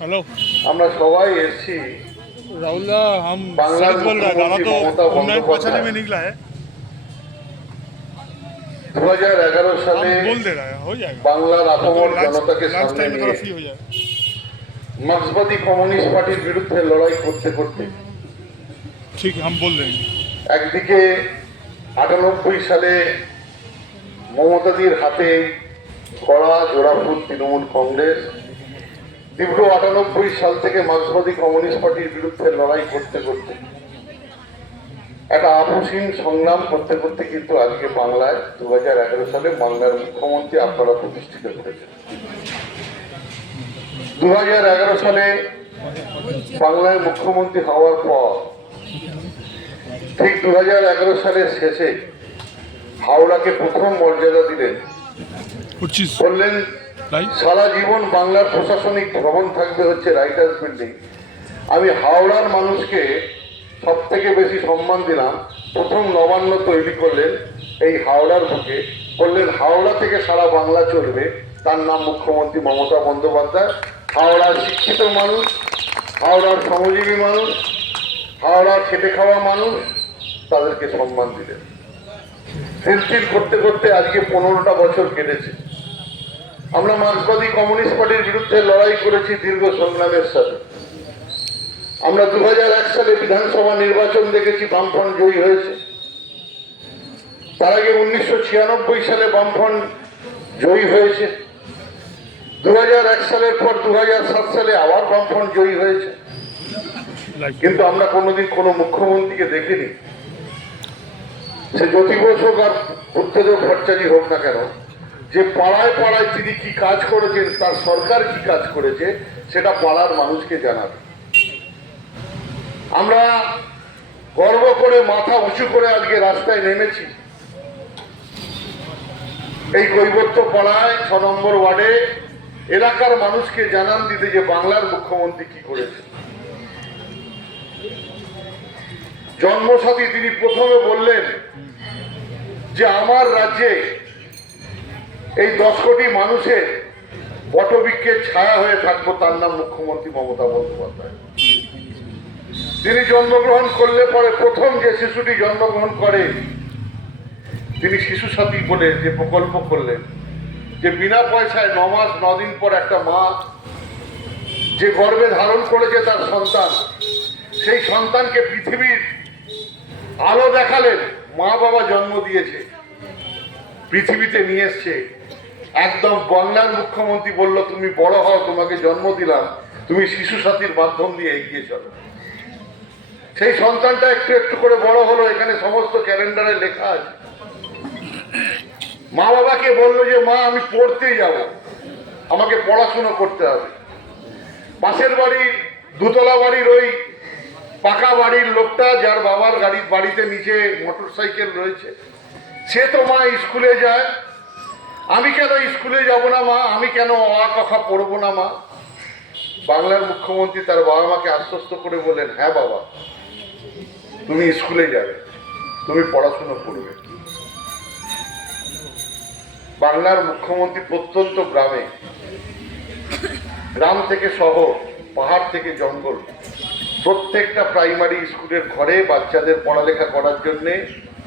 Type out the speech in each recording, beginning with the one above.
Hello আমরা সবাই এসেছি राहुल हम बांग्ला सरित बोल रहे हैं। गाना तो ममता ऑनलाइन बंदोपाध्याय पहचाने में निकला है। 2011 সালে हम बोल दे रहे हैं, हो जाएगा। বাংলার আপামর জনতাকে लंच সামনে टाइम में নিয়ে थोड़ा फ्री हो जाए। মার্ক্সবাদী কমিউনিস্ট পার্টির বিরুদ্ধে লড়াই করতে করতে ठीक है, हम बोल देंगे। একদিকে 98 সালে মমতাদির হাতে কড়া জোড়াফুট তৃণমূল কংগ্রেস, তীব্র 98 সাল থেকে মার্ক্সবাদী কমিউনিস্ট পার্টির বিরুদ্ধে লড়াই করতে করতে একটা আপসীন সংগ্রাম করতে করতে কিন্তু আজকে বাংলায় 2011 সালে বাংলার মুখ্যমন্ত্রী আপনারা প্রতিষ্ঠিত করেছেন। 2011 সালে বাংলায় মুখ্যমন্ত্রী হওয়ার পর ঠিক 2011 সালের শেষে হাওড়াকে প্রথম মর্যাদা দিলেন, বললেন সারা জীবন বাংলার প্রশাসনিক ভবন থাকবে হচ্ছে রাইটার্স বিল্ডিং। আমি হাওড়ার মানুষকে সব থেকে বেশি সম্মান দিলাম, প্রথম নবান্ন তৈরি করলেন এই হাওড়ার বুকে, বললেন হাওড়া থেকে সারা বাংলা চলবে, তার নাম মুখ্যমন্ত্রী মমতা বন্দ্যোপাধ্যায়। হাওড়ার শিক্ষিত মানুষ, হাওড়ার শ্রমজীবী মানুষ, হাওড়ার খেটে খাওয়া মানুষ, তাদেরকে সম্মান দিলেন। তিল করতে করতে আজকে 15টা বছর কেটেছে। আমরা মার্ক্সবাদী কমিউনিস্ট পার্টির বিরুদ্ধে লড়াই করেছি দীর্ঘ সংগ্রামের সাথে। আমরা 2001 সালে বিধানসভা নির্বাচন দেখেছি, বামফ্রন্ট জয়ী হয়েছে। তার আগে 1996 সালে বামফ্রন্ট জয়ী হয়েছে। 2001 সালের পর 2007 সালে আবার বামফ্রন্ট জয়ী হয়েছে। কিন্তু আমরা কোনোদিন কোনো মুখ্যমন্ত্রীকে দেখিনি, সে জ্যোতি বসু হোক আর বুদ্ধদেব ভট্টাচার্য হোক না কেন, যে পাড়ায় পাড়ায় তিনি কি কাজ করেছেন, তার সরকার কি কাজ করেছে, সেটা পাড়ার মানুষকে জানাবে। আমরা গর্ব করে মাথা উঁচু করে আজকে রাস্তায় নেমেছি এই কৈবর্ত পাড়ায় 6 নম্বর ওয়ার্ডে এলাকার মানুষকে জানান দিতে যে বাংলার মুখ্যমন্ত্রী কি করেছে। জন্মসাথী তিনি প্রথমে বললেন যে আমার রাজ্যে এই 10 কোটি মানুষের বটবৃক্ষের ছায়া হয়ে থাকবো, তার নাম মুখ্যমন্ত্রী মমতা বন্দ্যোপাধ্যায়। তিনি জন্মগ্রহণ করলে পরে প্রথম যে শিশুটি জন্মগ্রহণ করে তিনি শিশু সাথী বলে যে প্রকল্প করলেন, যে বিনা পয়সায় 9 মাস 9 দিন পর একটা মা যে গর্ভে ধারণ করেছে তার সন্তান, সেই সন্তানকে পৃথিবীর আলো দেখালেন। মা বাবা জন্ম দিয়েছে, পৃথিবীতে নিয়ে এসছে, একদম বাংলার মুখ্যমন্ত্রী বলল তুমি বড় হও, তোমাকে জন্ম দিলাম, তুমি শিশু সাথীর মাধ্যম দিয়ে এগিয়ে চলো। সেই সন্তানটা একটু একটু করে বড় হলো, এখানে সমস্ত ক্যালেন্ডারে লেখা আছে। মা বাবাকে বললো যে মা আমি পড়তে যাব, আমাকে পড়াশুনো করতে হবে। পাশের বাড়ির দুতলা বাড়ির ওই পাকা বাড়ির লোকটা, যার বাবার বাড়িতে নিচে মোটর সাইকেল রয়েছে, সে তো মা স্কুলে যায়, আমি কেন স্কুলে যাব না মা, আমি কেন অ কথা পড়বো না মা। বাংলার মুখ্যমন্ত্রী তার বাবা মাকে আশ্বস্ত করে বললেন হ্যাঁ বাবা তুমি স্কুলে যাবে, তুমি পড়াশুনো করবে। বাংলার মুখ্যমন্ত্রী প্রত্যন্ত গ্রামে, গ্রাম থেকে শহর, পাহাড় থেকে জঙ্গল, প্রত্যেকটা প্রাইমারি স্কুলের ঘরে বাচ্চাদের পড়ালেখা করার জন্যে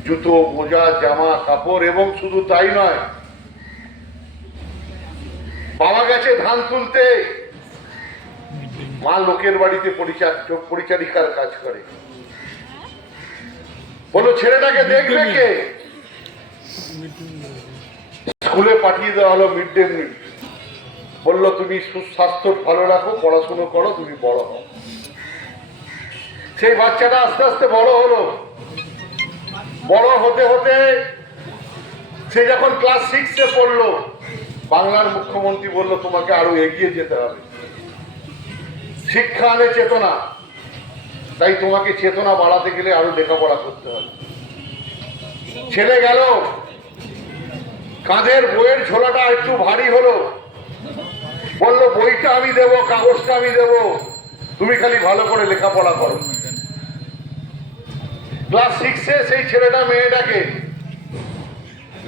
জুতো, মোজা, জামা কাপড়, এবং শুধু তাই নয়, বাবা গেছে ধান তুলতে, মা লোকের বাড়িতে পরিচারিকার কাজ করে। বলো ছেলেটাকে দেখবে কে? স্কুলে পাঠিয়ে দেওয়া হলো মিড ডে মিল, বললো তুমি সুস্বাস্থ্য ভালো রাখো, পড়াশুনো করো, তুমি বড় হও। সেই বাচ্চাটা আস্তে আস্তে বড় হলো, বড় হতে হতে সে যখন ক্লাস 6-এ পড়লো, বাংলার মুখ্যমন্ত্রী বলল তোমাকে আরো এগিয়ে যেতে হবে, শিক্ষা আনে চেতনা, তাই তোমাকে চেতনা বাড়াতে গেলে আরো লেখাপড়া করতে হবে। ছেলে গেল, কাঁধের বইয়ের ঝোলাটা একটু ভারী হলো, বললো বইটা আমি দেবো, কাগজটা আমি দেবো, তুমি খালি ভালো করে লেখাপড়া করো। ক্লাস 6-এ সেই ছেলেটা মেয়েটাকে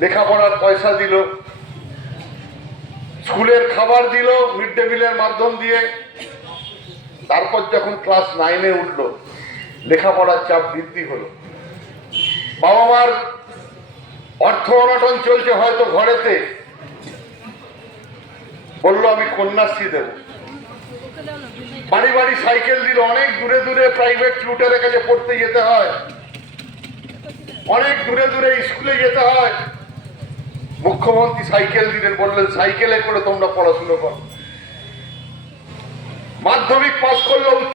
লেখাপড়ার পয়সা দিল, স্কুলের খাবার দিল মিড ডে মিলের মাধ্যম দিয়ে, তারপর যখন ক্লাস 9-এ উঠলো, লেখাপড়ার চাপ বৃদ্ধি হলো, বাবা মার অর্থ অনটন চলছে হয়তো ঘরেতে, বললো আমি কন্যাশ্রী দেব। বাড়ি বাড়ি সাইকেল দিল, অনেক দূরে দূরে প্রাইভেট টিউটারের কাছে পড়তে যেতে হয়, অনেক দূরে দূরে স্কুলে যেতে হয়। মুখ্যমন্ত্রী সাইকেল দিলেন, বললেন সাইকেলে করে তোমরা পড়াশুনো করো। মাধ্যমিক পাস করলো, উচ্চ